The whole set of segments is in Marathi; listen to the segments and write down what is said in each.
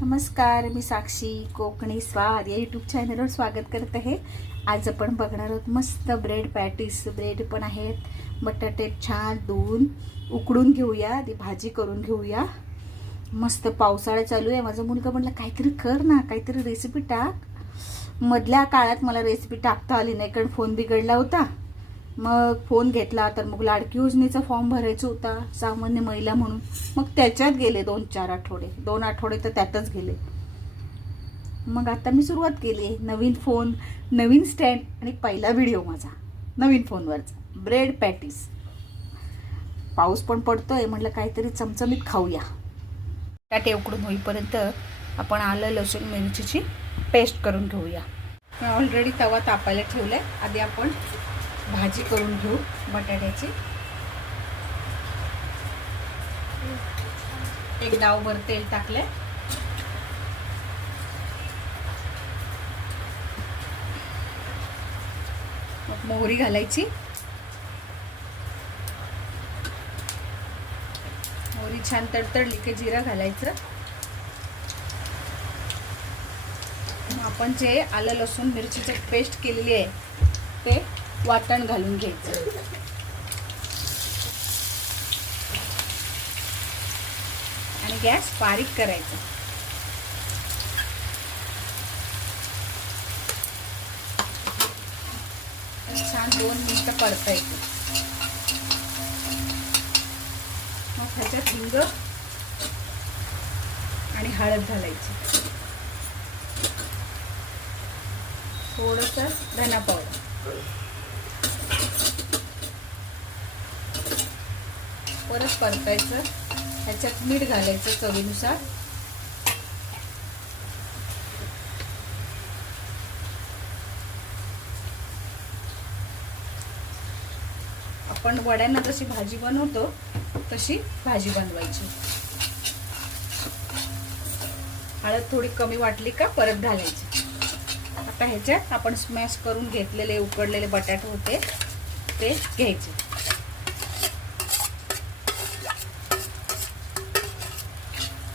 नमस्कार मी साक्षी कोकणी स्वाद या यूट्यूब चॅनलवर स्वागत करत आहे. आज आपण बघणार आहोत मस्त ब्रेड पॅटीस ब्रेड पण आहेत. बटाटे छान धुवून उकडून घेऊया आधी भाजी करून घेऊया. मस्त पावसाळा चालू आहे. माझा मुलगा म्हटलं काहीतरी कर ना काहीतरी रेसिपी टाक. मधल्या काळात मला रेसिपी टाकता आली नाही कारण फोन बिघडला होता. मग फोन घेतला तर मग लाडकी योजनेचा फॉर्म भरायचा होता सामान्य महिला म्हणून. मग त्याच्यात गेले दोन चार आठवडे. दोन आठवडे तर त्यातच गेले. मग आता मी सुरुवात केली. नवीन फोन नवीन स्टँड आणि पहिला व्हिडिओ माझा. नवीन फोनवरचा ब्रेड पॅटीस पाऊस पण पडतोय. म्हटलं काहीतरी चमचमीत खाऊया. बटाटे उकडून होईपर्यंत आपण आलं लसूण मिरचीची पेस्ट करून घेऊया. ऑलरेडी तवा तापायला ठेवलाय. आधी आपण भाजी करून घेऊ बटाट्याची. एक डावभर तेल टाकले मग मोहरी घालायची. मोहरी छान तडतडली की जिरा घालायचं. मग आपण जे आलं लसूण मिरचीचं पेस्ट केलेली आहे ते वाटण घालून घ्यायचं. आणि गॅस बारीक करायचा. छान दोन मिनिटं परतायचं. मग ह्याच्यात हिंग आणि हळद घालायची. थोडंसं धना पावडर. परत परतायचं. ह्याच्यात मीठ घालायचं चवीनुसार. आपण वड्यांना जशी भाजी बनवतो तशी भाजी बनवायची. हळद थोडी कमी वाटली का परत घालायची. आता ह्याच्यात आपण स्मॅश करून घेतलेले उकडलेले बटाटे होते ते घ्यायचे.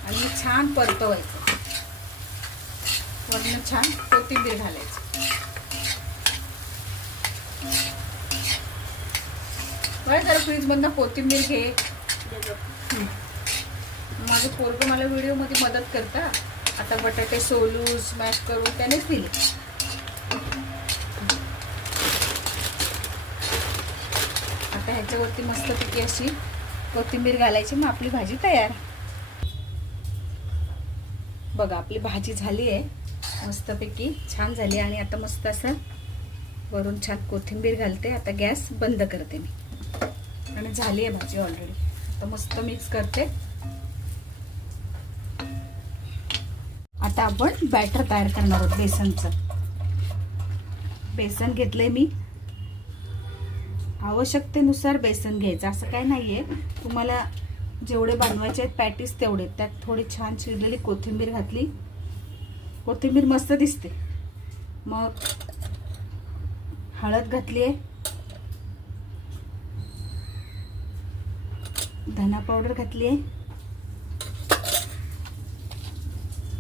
आणि छान परतवायचं. वरण छान कोथिंबीर घालायचं. बरं जरा फ्रीजमधनं कोथिंबीर घे. माझं पोरगं मला व्हिडिओमध्ये मदत करता. आता बटाटे सोलू स्मॅश करून त्यानेच दिले. आता ह्याच्यावरती मस्तपैकी अशी कोथिंबीर घालायची मग आपली भाजी तयार. बघा आपली भाजी झाली आहे. मस्तपैकी छान झाली आणि आता मस्त असं वरून छान कोथिंबीर घालते. आता गॅस बंद करते मी. आणि झाली आहे भाजी ऑलरेडी आता मस्त मिक्स करते. आता आपण बॅटर तयार करणार आहोत बेसनचं. बेसन घेतलंय मी. आवश्यकतेनुसार बेसन घ्यायचं. असं काय नाहीये. तुम्हाला जेवढे बनवायचे आहेत पॅटीस तेवढे. त्यात थोडी छान चिरलेली कोथिंबीर घातली. कोथिंबीर मस्त दिसते. मग हळद घातली आहे. धना पावडर घातली आहे.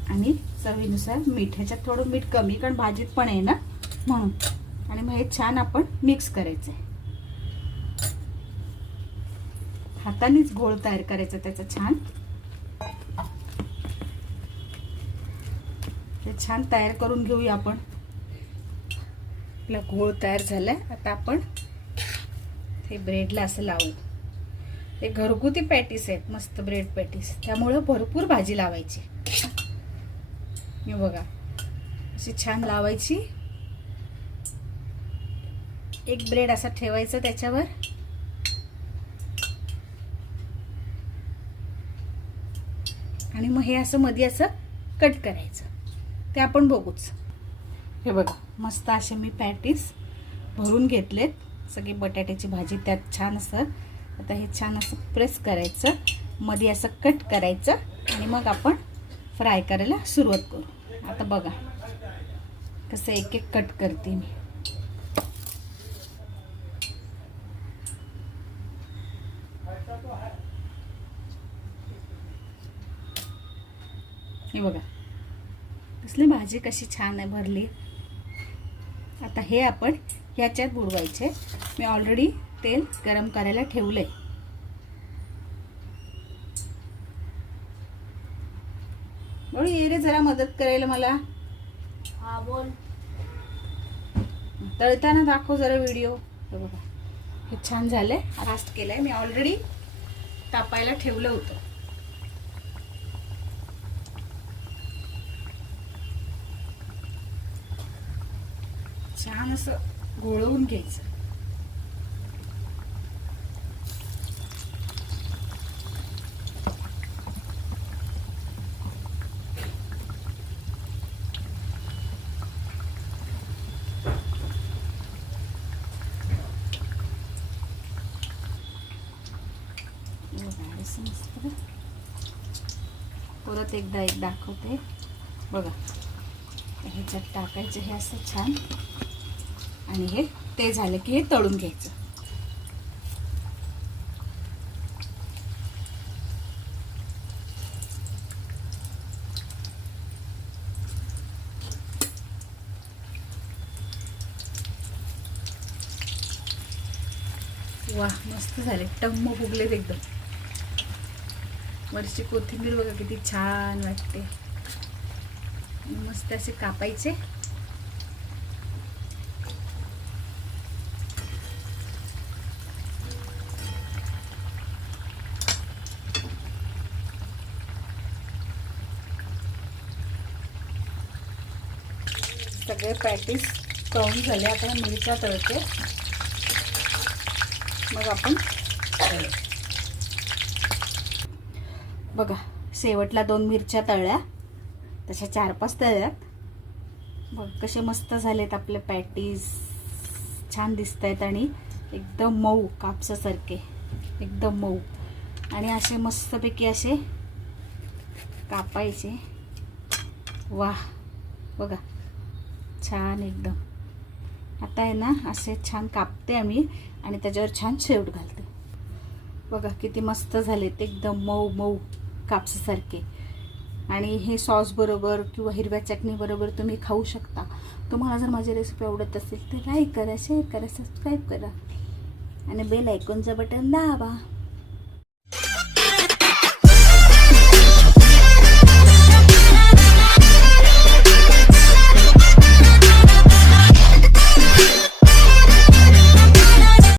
आणि चवीनुसार मीठ. ह्याच्यात थोडं मीठ कमी कारण भाजीत पण आहे ना? म्हणून. आणि मग हे छान आपण मिक्स करायचं आहे हातानेच घोळ तयार करायचा त्याचा छान. ते छान तयार करून घेऊया आपण. आपला घोळ तयार झालाय. आता आपण ते ब्रेडला असं लावू. हे घरगुती पॅटीस आहेत मस्त ब्रेड पॅटीस त्यामुळं भरपूर भाजी लावायची. हे बघा. अशी छान लावायची. एक ब्रेड असा ठेवायचं त्याच्यावर. आणि मग हे असं मध्ये असं कट करायचं. ते आपण बघूच. हे बघा. मस्त असे मी पॅटीस भरून घेतलेत. सगळी बटाट्याची भाजी त्यात छान असं आता हे छान असं प्रेस करायचं. मध्ये असं कट करायचं आणि मग आपण फ्राय करायला सुरुवात करू. आता बघा कसं एक एक कट करते मी. हे बघा. दिसली भाजी कशी छान आहे भरली. आता हे आपण ह्याच्यात बुडवायचे. मी ऑलरेडी तेल गरम करायला ठेवलंय. बघ ये रे जरा मदत करायला मला. हा बोल. तळताना दाखव जरा व्हिडिओ हे बघा. हे छान झालंय. फास्ट केलंय. मी ऑलरेडी तापायला ठेवलं होतं. छान असं गोळवून घ्यायचं. परत एकदा एक दाखवते. बघा ह्याच्यात टाकायचं हे असं छान. आणि हे ते झालं की हे तळून घ्यायचं. वा मस्त झाले. टम्म फुगलेत एकदम. वरची कोथिंबीर बघा किती छान वाटते. मस्त असे कापायचे. सगळे पॅटीस तळून झाले. आता मिरच्या तळते. मग आपण बघा शेवटला दोन मिरच्या तळल्या. तशा चार पाच तळल्यात. बघ कसे मस्त झालेत आपले पॅटीस छान दिसत आहेत आणि एकदम मऊ कापसासारखे. एकदम मऊ. आणि असे मस्तपैकी असे कापायचे. वाह! बघा. छान एकदम. आता आहे ना असे छान कापते आम्ही आणि त्याच्यावर छान शेवट घालते. बघा किती मस्त झालेत एकदम मऊ मऊ कापसासारखे. आणि हे सॉसबरोबर किंवा हिरव्या चटणीबरोबर तुम्ही खाऊ शकता. तुम्हाला जर माझी रेसिपी आवडत असेल तर लाईक करा शेअर करा सबस्क्राईब करा. आणि बेल ऐकूनचं बटन दाबा.